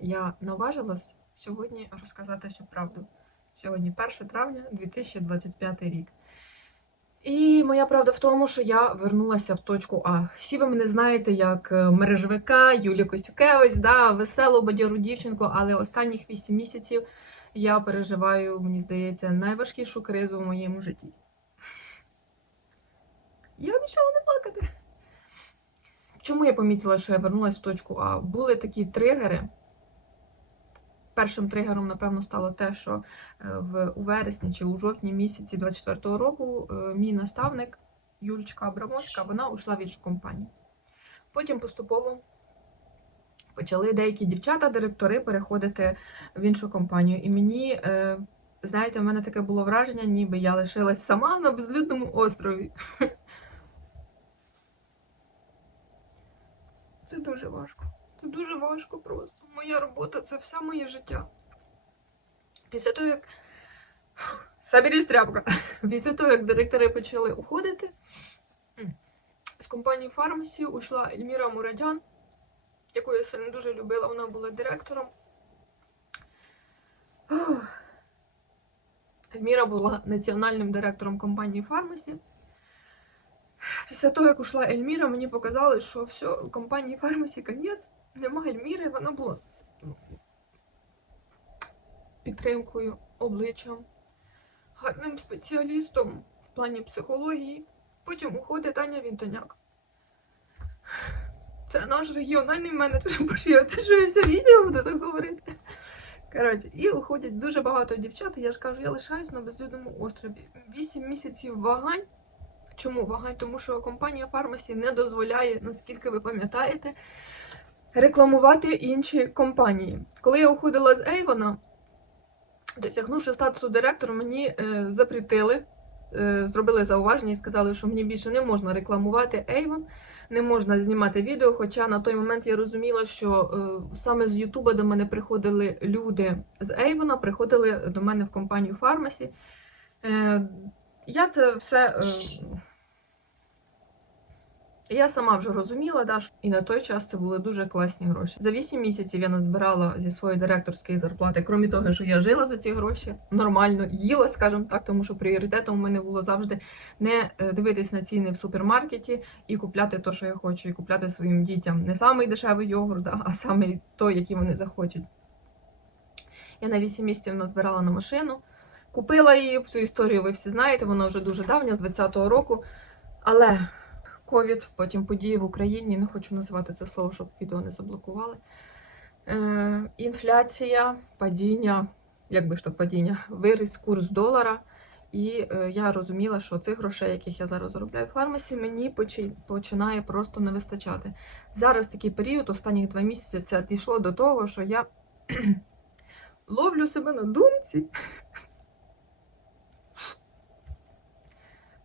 я наважилась сьогодні розказати всю правду. Сьогодні 1 травня 2025 рік. І моя правда в тому, що я вернулася в точку А. Всі ви мене знаєте як е, мережевика, Юлію Костюкевич, да, веселу бадьору дівчинку, але останніх 8 місяців я переживаю, мені здається, найважкішу кризу в моєму житті. Я обіцяла не плакати. Чому я помітила, що я вернулася в точку А? Були такі тригери. Першим тригером, напевно, стало те, що е, в у вересні чи у жовтні місяці 24-го року е, мій наставник Юлічка Абрамовська, вона ушла в іншу компанію. Потім поступово почали деякі дівчата, директори переходити в іншу компанію. І мені, е, знаєте, в мене таке було враження, ніби я лишилась сама на безлюдному острові. Це дуже важко. Це дуже важко просто. Моя робота це все моє життя. Після того, як. Соберись, тряпка. Після того, як директори почали уходити, з компанії Фармасі ушла Ельміра Мурадян, яку я сильно дуже любила, вона була директором. Ельміра була національним директором компанії Фармасі. Після того, як ушла Ельміра, мені показали, що все, компанії Фармасі конець, немає Ельміри, вона була ну, підтримкою, обличчям, гарним спеціалістом в плані психології. Потім уходить Таня Вінтоняк. Це наш регіональний менеджер. Боже, я це що відео буду так говорити. Коротше, і уходять дуже багато дівчат. Я ж кажу, я лишаюсь на безлюдному острові. Вісім місяців вагань. Чому вагань? Тому що компанія Фармасі не дозволяє, наскільки ви пам'ятаєте, рекламувати інші компанії. Коли я уходила з Ейвона, досягнувши статусу директора, мені е, запретили, е, зробили зауваження і сказали, що мені більше не можна рекламувати Ейвон, не можна знімати відео. Хоча на той момент я розуміла, що е, саме з Ютуба до мене приходили люди з Ейвона, приходили до мене в компанію Фармасі. Е, я це все. Е, я сама вже розуміла, да, і на той час це були дуже класні гроші. За 8 місяців я назбирала зі своєї директорської зарплати, крім того, що я жила за ці гроші нормально, їла, скажімо так, тому що пріоритетом у мене було завжди не е, дивитись на ціни в супермаркеті і купляти те, що я хочу, і купляти своїм дітям не самий дешевий йогурт, да, а саме той, який вони захочуть. Я на 8 місяців назбирала на машину. Купила її, цю історію ви всі знаєте, вона вже дуже давня, з 20-го року. Але ковід, потім події в Україні, не хочу називати це слово, щоб відео не заблокували. Е, інфляція, падіння, як би ж то падіння, виріс курс долара. І е, я розуміла, що цих грошей, яких я зараз заробляю в фармасі, мені почи- починає просто не вистачати. Зараз такий період, останні два місяці, це дійшло до того, що я ловлю себе на думці,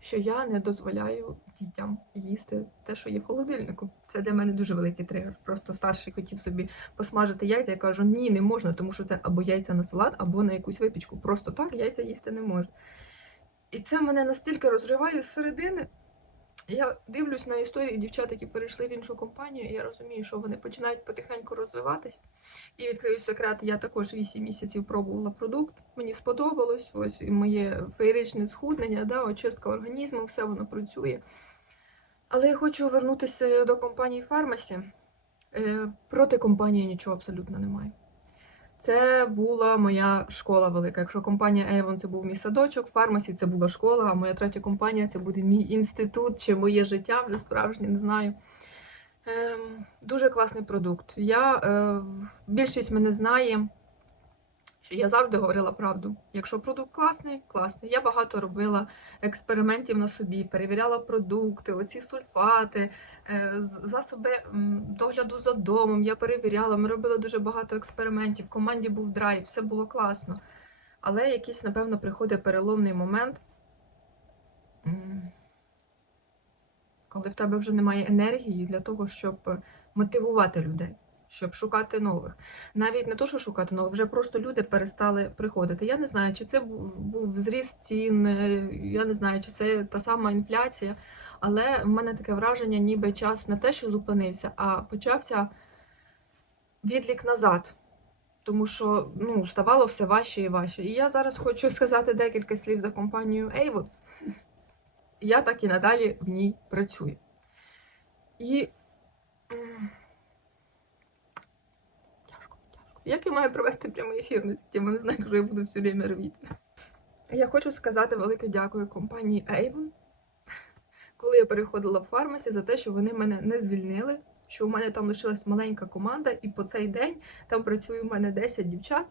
що я не дозволяю дітям їсти те, що є в холодильнику. Це для мене дуже великий тригер. Просто старший хотів собі посмажити яйця. Я кажу, ні, не можна, тому що це або яйця на салат, або на якусь випічку. Просто так яйця їсти не можна. І це мене настільки розриває з середини. Я дивлюсь на історії дівчат, які перейшли в іншу компанію, і я розумію, що вони починають потихеньку розвиватись. І відкрию секрет, я також 8 місяців пробувала продукт. Мені сподобалось. Ось моє феєричне схуднення, да, очистка організму, все воно працює. Але я хочу вернутися до компанії Фармасі. Е, Проти компанії нічого абсолютно немає. Це була моя школа велика. Якщо компанія Avon це був мій садочок, Фармасі це була школа, а моя третя компанія це буде мій інститут чи моє життя вже справжнє, не знаю. Ем, дуже класний продукт. Я, е, більшість мене знає, що я завжди говорила правду. Якщо продукт класний, класний. Я багато робила експериментів на собі, перевіряла продукти, оці сульфати, засоби м, догляду за домом. Я перевіряла. Ми робили дуже багато експериментів. В команді був драйв, все було класно. Але якийсь, напевно, приходить переломний момент, коли в тебе вже немає енергії для того, щоб е, мотивувати людей, щоб шукати нових. Навіть не то, що шукати нових, вже просто люди перестали приходити. Я не знаю, чи це був, був зріст цін, е, я не знаю, чи це та сама інфляція. Але в мене таке враження, ніби час не те, що зупинився, а почався відлік назад. тому що ну, ставало все важче і важче. І я зараз хочу сказати декілька слів за компанію Avon. Я так і надалі в ній працюю. І тяжко, тяжко. Як я маю провести прямий ефір на цю тему? Не знаю, що я буду все время. Я хочу сказати велике дякую компанії Avon, коли я переходила в фармасі, за те, що вони мене не звільнили, що у мене там лишилась маленька команда, і по цей день там працює у мене 10 дівчат.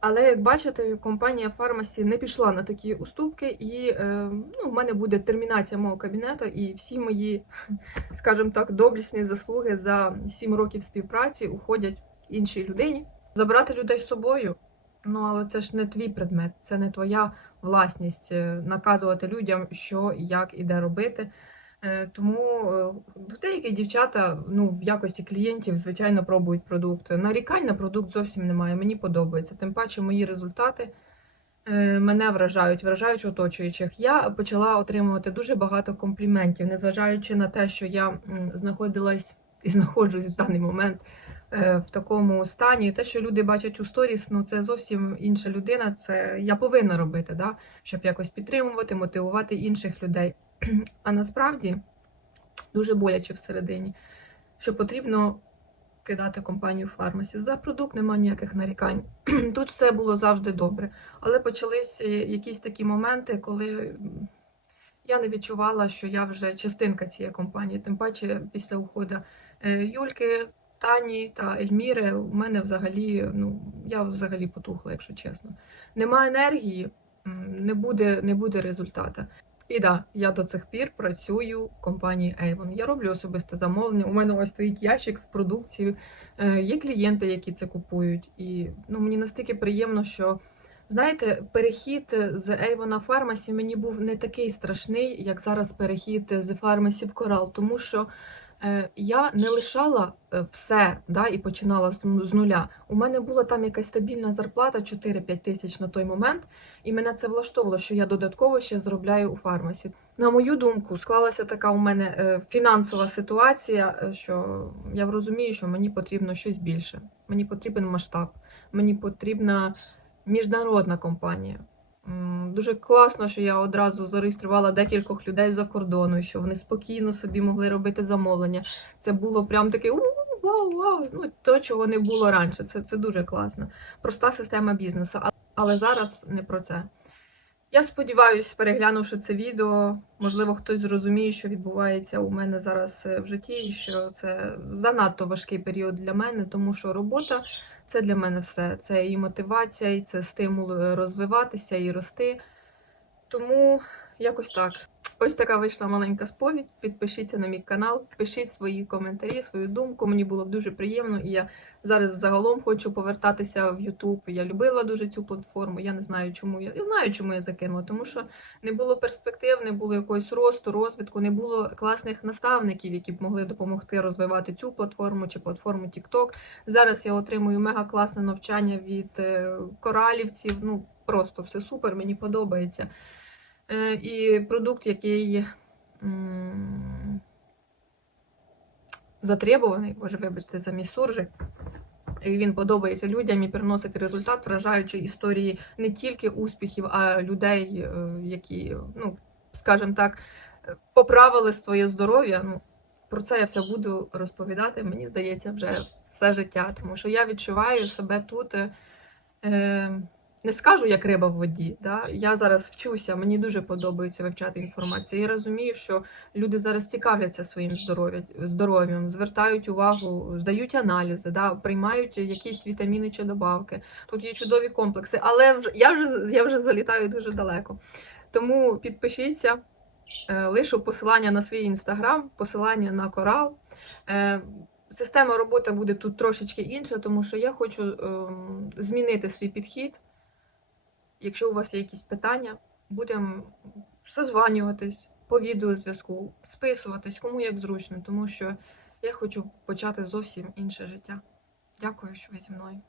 Але як бачите, компанія Фармасі не пішла на такі уступки, і е, ну, в мене буде термінація мого кабінету, і всі мої, скажімо так, доблісні заслуги за 7 років співпраці уходять іншій людині. Забрати людей з собою. Ну, але це ж не твій предмет, це не твоя власність е, наказувати людям, що, як і де робити. Е, Тому е, деякі дівчата ну, в якості клієнтів, звичайно, пробують продукт. Нарікань на продукт зовсім немає. Мені подобається. Тим паче мої результати мене вражають, вражають оточуючих. Я почала отримувати дуже багато компліментів, незважаючи на те, що я знаходилась і знаходжусь в даний момент в такому стані. Те, що люди бачать у сторіс, ну це зовсім інша людина. Це я повинна робити, да? щоб якось підтримувати, мотивувати інших людей. А насправді дуже боляче всередині, що потрібно кидати компанію фармасі. За продукт немає ніяких нарікань. Тут все було завжди добре. Але почались е, якісь такі моменти, коли я не відчувала, що я вже частинка цієї компанії. Тим паче після уходу е, Юльки, Тані та Ельміри у мене взагалі, ну, я взагалі потухла, якщо чесно. Нема енергії, не буде, не буде результату. І да, я до цих пір працюю в компанії Avon. Я роблю особисте замовлення. У мене ось стоїть ящик з продукцією. Е, Є клієнти, які це купують. І ну, мені настільки приємно, що знаєте, перехід з Avon на Pharmacy мені був не такий страшний, як зараз перехід з Pharmacy в Coral, тому що я не лишала е, все да, і починала з, ну, нуля. У мене була там якась стабільна зарплата 4-5 тисяч на той момент. І мене це влаштовувало, що я додатково ще зробляю у фармасі. На мою думку, склалася така у мене е, фінансова ситуація, е, що я розумію, що мені потрібно щось більше. Мені потрібен масштаб, мені потрібна міжнародна компанія. Дуже класно, що я одразу зареєструвала декількох людей за кордону, що вони спокійно собі могли робити замовлення. Це було прям таке вау, вау. Ну, то, чого не було раніше. Це, це дуже класно. Проста система бізнесу. Але зараз не про це. Я сподіваюся, переглянувши це відео, можливо, хтось зрозуміє, що відбувається у мене зараз е, в житті, і що це занадто важкий період для мене, тому що робота це для мене все. Це і мотивація, і це стимул е, розвиватися і рости. Тому якось так. Ось така вийшла маленька сповідь. Підпишіться на мій канал, пишіть свої коментарі, свою думку. Мені було б дуже приємно, і я зараз загалом хочу повертатися в YouTube. Я любила дуже цю платформу. Я не знаю, чому я. Я знаю, чому я закинула, тому що не було перспектив, не було якогось росту, розвитку, не було класних наставників, які б могли допомогти розвивати цю платформу чи платформу TikTok. Зараз я отримую мега класне навчання від е, коралівців. Ну просто все супер, мені подобається. Е, І продукт, який затребуваний, боже, вибачте, за мій суржик. Він подобається людям і приносить результат, вражаючи історії не тільки успіхів, а людей, е, які, ну, скажімо так, поправили своє здоров'я. Ну, про це я все буду розповідати, мені здається, вже все життя. Тому що я відчуваю себе тут. Е, не скажу, як риба в воді. Да? Я зараз вчуся, мені дуже подобається вивчати інформацію. Я розумію, що люди зараз цікавляться своїм здоров'ям, звертають увагу, здають аналізи, да? приймають якісь вітаміни чи добавки. Тут є чудові комплекси, але я вже я вже залітаю дуже далеко. Тому підпишіться, е, лишу посилання на свій інстаграм, посилання на корал. Е, Система роботи буде тут трошечки інша, тому що я хочу ем, змінити свій підхід. Якщо у вас є якісь питання, будемо созванюватись по відеозв'язку, списуватись, кому як зручно, тому що я хочу почати зовсім інше життя. Дякую, що ви зі мною.